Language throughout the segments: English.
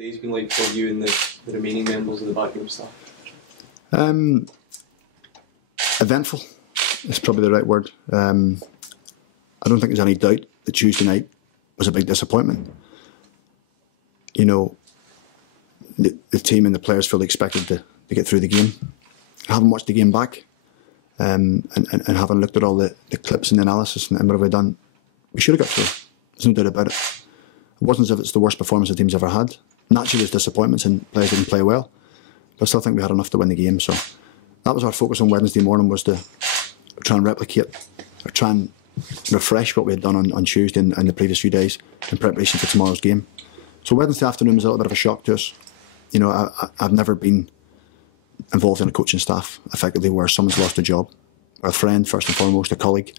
day's been like for you and the remaining members of the backroom staff? Eventful is probably the right word. I don't think there's any doubt that Tuesday night was a big disappointment. You know, the team and the players fully expected to get through the game. Having watched the game back and having looked at all the clips and the analysis and what have we done, we should have got through. There's no doubt about it. It wasn't as if it's the worst performance the team's ever had. Naturally, there's disappointments and players didn't play well, but I still think we had enough to win the game. So that was our focus on Wednesday morning, was to try and replicate or try and refresh what we had done on Tuesday and the previous few days in preparation for tomorrow's game. So Wednesday afternoon was a little bit of a shock to us. You know, I've never been involved in a coaching staff effectively where someone's lost a job. A friend, first and foremost, a colleague,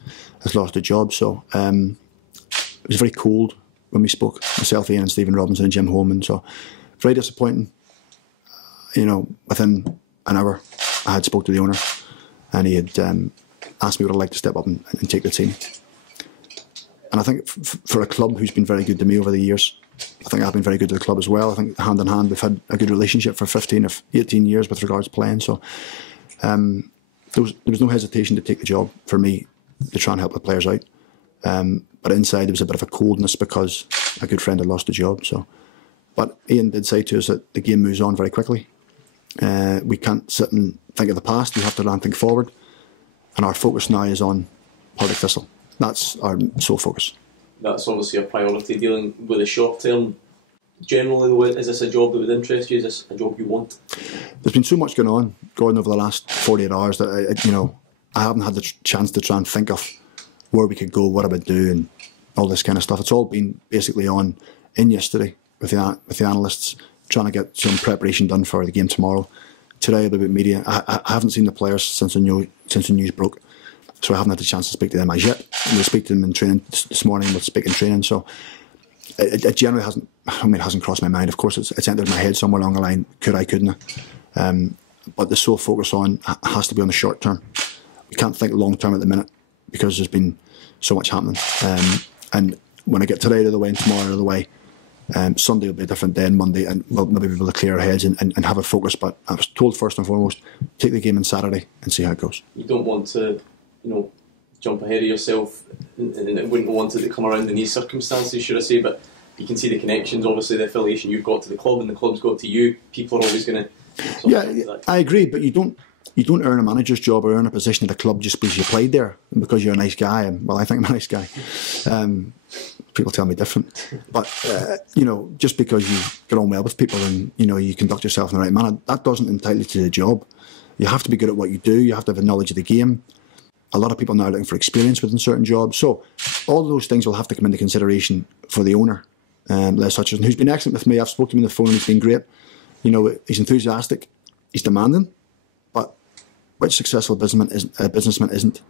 has lost a job. So it was very cold when we spoke, myself, Ian and Stephen Robinson and Jim Holman. So very disappointing. You know, within an hour I had spoke to the owner and he had asked me would I like to step up and take the team. And I think for a club who's been very good to me over the years, I think I've been very good to the club as well. I think hand in hand we've had a good relationship for 15 or 18 years with regards to playing. So there was no hesitation to take the job for me to try and help the players out. But inside there was a bit of a coldness because a good friend had lost a job. So, but Ian did say to us that the game moves on very quickly. We can't sit and think of the past. We have to think forward. And our focus now is on Partick Thistle. That's our sole focus. That's obviously a priority, dealing with the short term. Generally, is this a job that would interest you? Is this a job you want? There's been so much going on, Gordon, over the last 48 hours that I haven't had the chance to try and think of where we could go, what I would do, and all this kind of stuff. It's all been basically on in yesterday with the analysts, trying to get some preparation done for the game tomorrow. Today, about media. I haven't seen the players since the news broke, so I haven't had the chance to speak to them as yet. We'll speak to them in training this morning. We'll speak in training. So it generally hasn't. I mean, it hasn't crossed my mind. Of course, it's entered my head somewhere along the line. Could I? Couldn't I? But the sole focus has to be on the short term. We can't think long term at the minute because there's been so much happening. And when I get today out of the way and tomorrow out of the way, Sunday will be a different day, and Monday, and we'll maybe be able to clear our heads and have a focus. But I was told first and foremost, take the game on Saturday and see how it goes. You don't want to, jump ahead of yourself, and wouldn't want it to come around in these circumstances, should I say? But you can see the connections, obviously the affiliation you've got to the club and the club's got to you. People are always going to. Yeah, I agree, but you don't earn a manager's job or earn a position at a club just because you played there and because you're a nice guy. And well, I think I'm a nice guy. People tell me different, but just because you get on well with people and you conduct yourself in the right manner, that doesn't entitle you to the job. You have to be good at what you do. You have to have a knowledge of the game. A lot of people now are looking for experience within certain jobs, so all those things will have to come into consideration for the owner, Les Hutchison, who's been excellent with me. I've spoken to him on the phone and he's been great. He's enthusiastic, he's demanding, but which successful businessman isn't?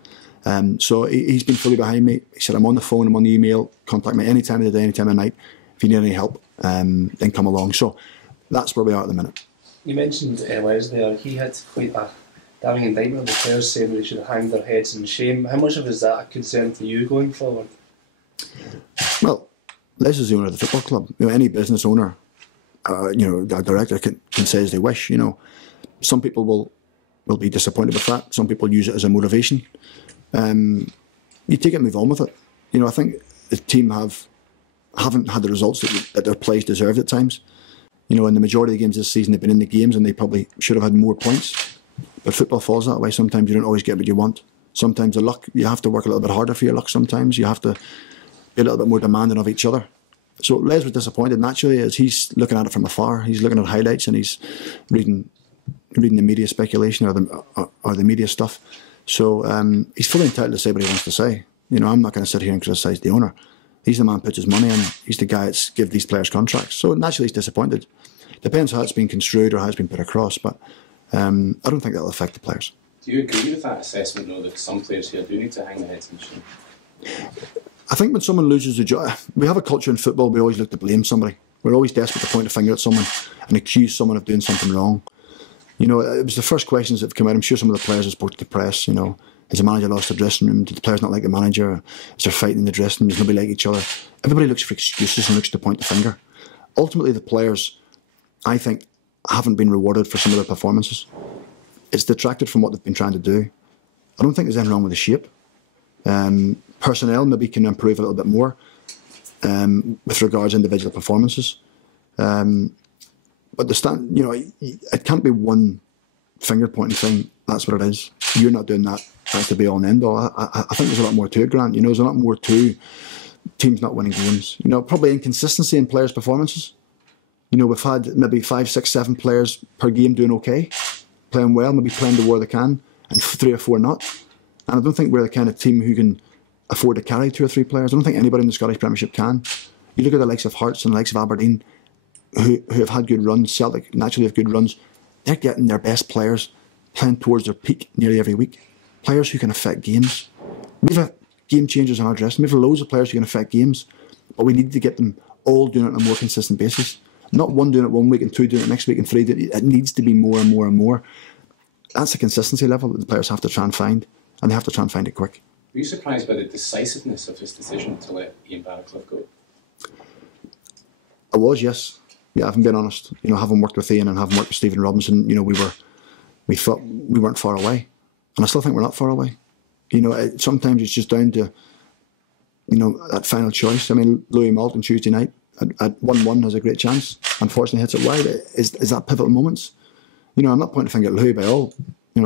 So he's been fully behind me. He said, I'm on the phone, I'm on the email, contact me any time of the day, any time of night. If you need any help, then come along. So that's where we are at the minute. You mentioned Wesley, he had quite a damning indictment of the players saying they should have hanged their heads in shame. How much of is that a concern for you going forward? Well, Les is the owner of the football club. Any business owner, a director can say as they wish. Some people will be disappointed with that. Some people use it as a motivation. You take it and move on with it. I think the team haven't had the results that their players deserved at times. In the majority of the games this season, they've been in the games and they probably should have had more points. But football falls that way. Sometimes you don't always get what you want. Sometimes the luck, you have to work a little bit harder for your luck. Sometimes you have to be a little bit more demanding of each other. So Les was disappointed naturally as he's looking at it from afar. He's looking at highlights and he's reading the media speculation or the media stuff. So he's fully entitled to say what he wants to say. I'm not going to sit here and criticise the owner. He's the man who puts his money in. He's the guy that's give these players contracts. So naturally he's disappointed. Depends how it's been construed or how it's been put across, but I don't think that'll affect the players. Do you agree with that assessment, though, that some players here do need to hang their heads in shame? I think when someone loses a job, we have a culture in football, we always look to blame somebody. We're always desperate to point a finger at someone and accuse someone of doing something wrong. It was the first questions that have come out. I'm sure some of the players have spoken to the press, has the manager lost the dressing room? Did the players not like the manager? Is there fighting in the dressing room? Does nobody like each other? Everybody looks for excuses and looks to point the finger. Ultimately, the players I think, haven't been rewarded for some of their performances. It's detracted from what they've been trying to do. I don't think there's anything wrong with the shape. Personnel maybe can improve a little bit more with regards to individual performances. But it can't be one finger pointing thing. That's what it is. You're not doing that. That's the be all and end all. I think there's a lot more to it, Grant. There's a lot more to teams not winning games. Probably inconsistency in players' performances. We've had maybe 5, 6, 7 players per game doing okay, playing well, maybe playing to where they can, and 3 or 4 not. And I don't think we're the kind of team who can afford to carry 2 or 3 players. I don't think anybody in the Scottish Premiership can. You look at the likes of Hearts and the likes of Aberdeen, who have had good runs. Celtic naturally have good runs. They're getting their best players playing towards their peak nearly every week. Players who can affect games. We've had game changers in our dressing. We've loads of players who can affect games, but we need to get them all doing it on a more consistent basis. Not one doing it one week and 2 doing it next week and 3 doing it. It needs to be more and more and more. That's a consistency level that the players have to try and find, and they have to try and find it quick. Were you surprised by the decisiveness of his decision to let Ian Barraclough go? I was, yes. Yeah, if I'm being honest. Having worked with Ian and having worked with Stephen Robinson, we thought we weren't far away, and I still think we're not far away. Sometimes it's just down to that final choice. I mean, Louis Malt on Tuesday night at 1-1 has a great chance. Unfortunately, hits it wide. Is that pivotal moments? I'm not pointing a finger at Louis by all.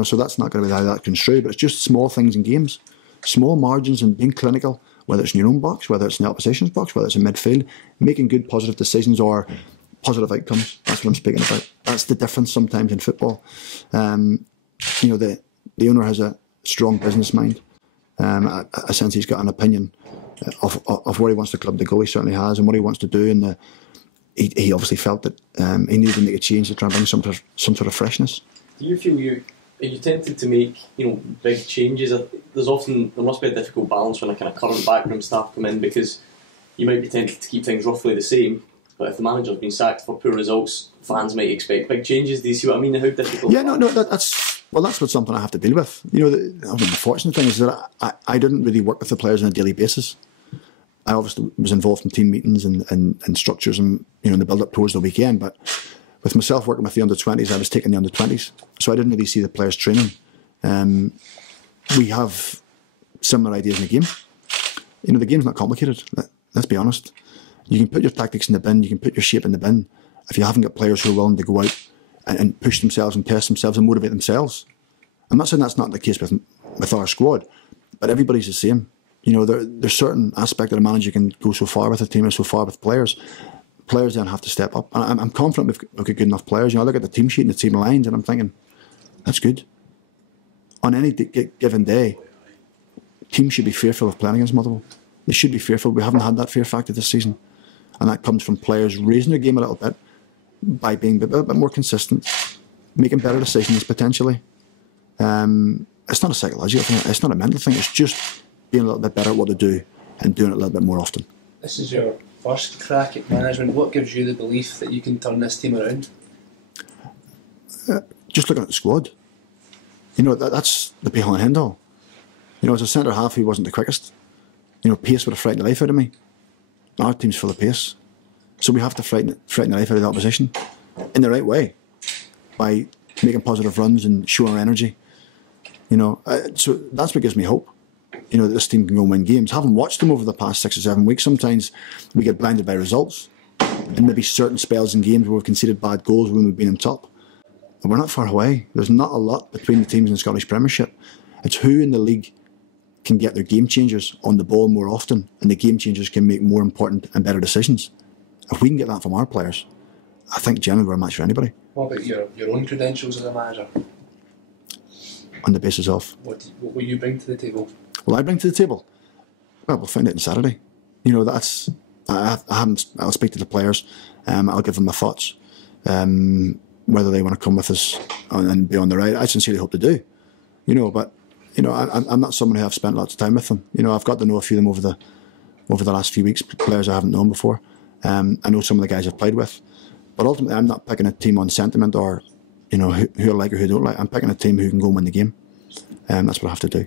So that's not going to be how that construed. But it's just small things in games, small margins, and being clinical. Whether it's in your own box, whether it's in the opposition's box, whether it's in midfield, making good positive decisions or positive outcomes. That's what I'm speaking about. That's the difference sometimes in football. The owner has a strong business mind. I sense he's got an opinion of where he wants the club to go. He certainly has, and what he wants to do. And he obviously felt that he needed to make a change to try and bring some sort of freshness. Do you feel are you tempted to make big changes? There must be a difficult balance when a kind of current backroom staff come in, because you might be tempted to keep things roughly the same, but if the manager's been sacked for poor results, fans might expect big changes. Do you see what I mean? How difficult? Yeah, that's what's something I have to deal with. The unfortunate thing is that I didn't really work with the players on a daily basis. I obviously was involved in team meetings and structures and in the build up towards the weekend, but with myself working with the under-20s, I was taking the under-20s, so I didn't really see the players training. We have similar ideas in the game. The game's not complicated. Let's be honest. You can put your tactics in the bin, you can put your shape in the bin. If you haven't got players who are willing to go out and push themselves and test themselves and motivate themselves. I'm not saying that's not the case with our squad, but everybody's the same. There's certain aspect that a manager can go so far with a team and so far with players. Players then have to step up. And I'm confident we've got good enough players. I look at the team sheet and the team lines and I'm thinking, that's good. On any given day, teams should be fearful of playing against Motherwell. They should be fearful. We haven't had that fear factor this season. And that comes from players raising their game a little bit by being a bit more consistent, making better decisions potentially. It's not a psychological thing. It's not a mental thing. It's just being a little bit better at what to do and doing it a little bit more often. This is your first crack at management. What gives you the belief that you can turn this team around? Just looking at the squad. That's the be all and end all. As a centre half, he wasn't the quickest. Pace would have frightened the life out of me. Our team's full of pace. So we have to frighten the life out of the opposition in the right way, by making positive runs and showing our energy. So that's what gives me hope. That this team can go and win games. Having watched them over the past 6 or 7 weeks, sometimes we get blinded by results and maybe certain spells in games where we've conceded bad goals when we've been on top. And we're not far away. There's not a lot between the teams in the Scottish Premiership. It's who in the league can get their game changers on the ball more often, and the game changers can make more important and better decisions. If we can get that from our players, I think generally we're a match for anybody. What about your own credentials as a manager? On the basis of? What will you bring to the table? Will I bring to the table? Well, we'll find out on Saturday. I'll speak to the players. I'll give them my thoughts. Whether they want to come with us and be on the right, I sincerely hope to do. But I'm not someone who I've spent lots of time with them. I've got to know a few of them over the last few weeks, players I haven't known before. I know some of the guys I've played with. But ultimately, I'm not picking a team on sentiment or who I like or who I don't like. I'm picking a team who can go and win the game. That's what I have to do.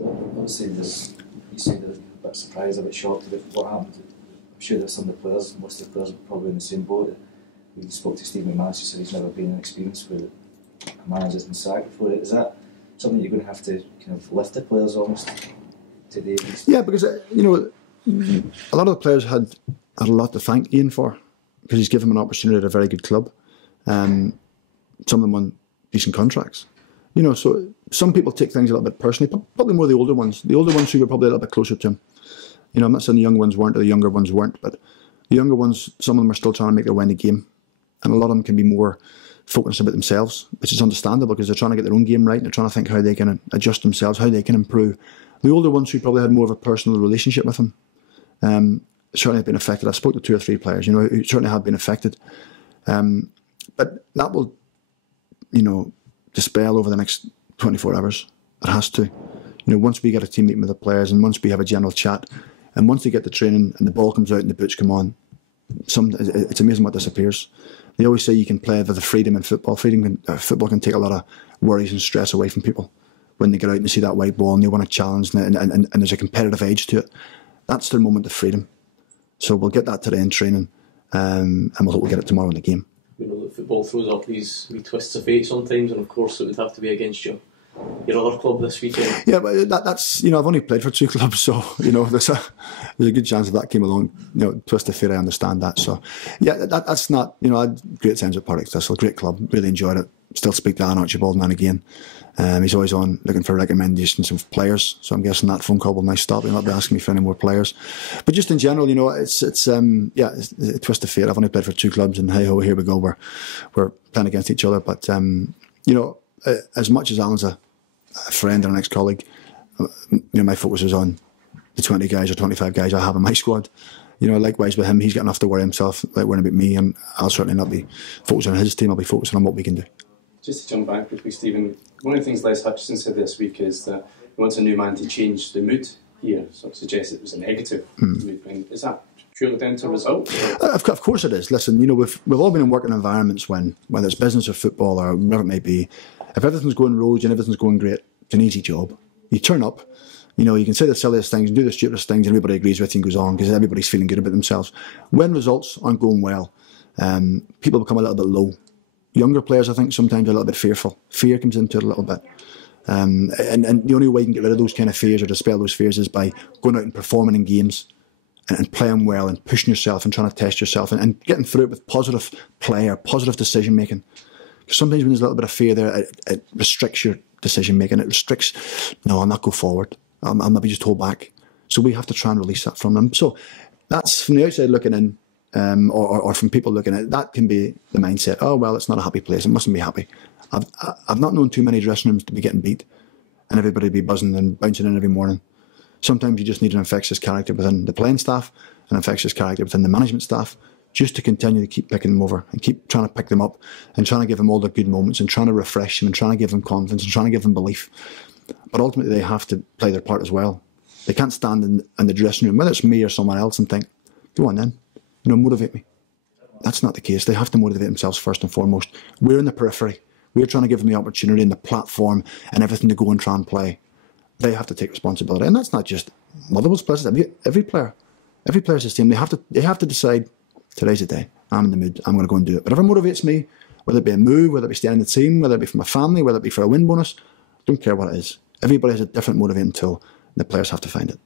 Obviously, you said a bit surprised, a bit shocked about what happened. I'm sure that some of the players, most of the players, are probably in the same boat. we spoke to Steve McManus, he said he's never been in an experience where a manager's been sacked before. Is that something you're going to have to kind of lift the players almost today? Yeah, because you know, a lot of the players had a lot to thank Ian for, because he's given them an opportunity at a very good club. Some of them won decent contracts. You know, so some people take things a little bit personally, probably more the older ones. The older ones who were probably a little bit closer to him. You know, I'm not saying the younger ones weren't or the younger ones weren't, but the younger ones, some of them are still trying to make their way in the game. And a lot of them can be more focused about themselves, which is understandable because they're trying to get their own game right and they're trying to think how they can adjust themselves, how they can improve. The older ones who probably had more of a personal relationship with him certainly have been affected. I spoke to 2 or 3 players, you know, who certainly have been affected. But that will, you know, dispel over the next 24 hours. It has to. You know, once we get a team meeting with the players and once we have a general chat and once they get to training and the ball comes out and the boots come on, it's amazing what disappears. They always say you can play with the freedom in football. Football can take a lot of worries and stress away from people when they get out and see that white ball and they want to challenge and there's a competitive edge to it. That's their moment of freedom. So we'll get that today in training and we'll hope we'll get it tomorrow in the game. You know, the football throws up these wee twists of fate sometimes, and of course it would have to be against your other club this weekend. Yeah, but that's, you know, I've only played for 2 clubs, so, you know, there's a good chance if that came along, you know, twist of fate, I understand that. So, yeah, that's not, you know, I had great times at Partick Thistle, great club, really enjoyed it. Still speak to Alan Archibald now and again. He's always on looking for recommendations of players, so I'm guessing that phone call will now stop. He'll not be asking me for any more players. But just in general, you know, it's a twist of fate. I've only played for 2 clubs, and hey ho, here we go. We're playing against each other. But you know, as much as Alan's a friend and an ex-colleague, you know, my focus is on the 20 guys or 25 guys I have in my squad. You know, likewise with him, he's got enough to worry himself about worrying about me, and I'll certainly not be focusing on his team. I'll be focusing on what we can do. Just to jump back quickly, Stephen, one of the things Les Hutchison said this week is that he wants a new man to change the mood here, sort of suggests it was a negative mood. Is that purely down to result? Of course it is. Listen, you know, we've all been in working environments when, whether it's business or football or whatever it may be, if everything's going rosy and everything's going great, it's an easy job. You turn up, you know, you can say the silliest things and do the stupidest things and everybody agrees with you and goes on because everybody's feeling good about themselves. When results aren't going well, people become a little bit low. Younger players, I think, sometimes are a little bit fearful. Fear comes into it a little bit. And the only way you can get rid of those kind of fears or dispel those fears is by going out and performing in games and playing well and pushing yourself and trying to test yourself and getting through it with positive play or positive decision making. Because sometimes when there's a little bit of fear there, it restricts your decision making. It restricts, no, I'll not go forward. I'll maybe just hold back. So we have to try and release that from them. So that's from the outside looking in. Or from people looking at it, that can be the mindset. Oh well, it's not a happy place. It mustn't be happy. I've not known too many dressing rooms to be getting beat, and everybody be buzzing and bouncing in every morning. Sometimes you just need an infectious character within the playing staff, an infectious character within the management staff, just to continue to keep picking them over and keep trying to pick them up and trying to give them all their good moments and trying to refresh them and trying to give them confidence and trying to give them belief. But ultimately, they have to play their part as well. They can't stand in the dressing room, whether it's me or someone else, and think, "Go on then. You know, motivate me." That's not the case. They have to motivate themselves first and foremost. We're in the periphery. We're trying to give them the opportunity and the platform and everything to go and try and play. They have to take responsibility. And that's not just Motherwell's players. Every player. Every player's the same. They have to decide, today's the day. I'm in the mood. I'm going to go and do it. Whatever motivates me, whether it be a move, whether it be staying in the team, whether it be for my family, whether it be for a win bonus, don't care what it is. Everybody has a different motivating tool. And the players have to find it.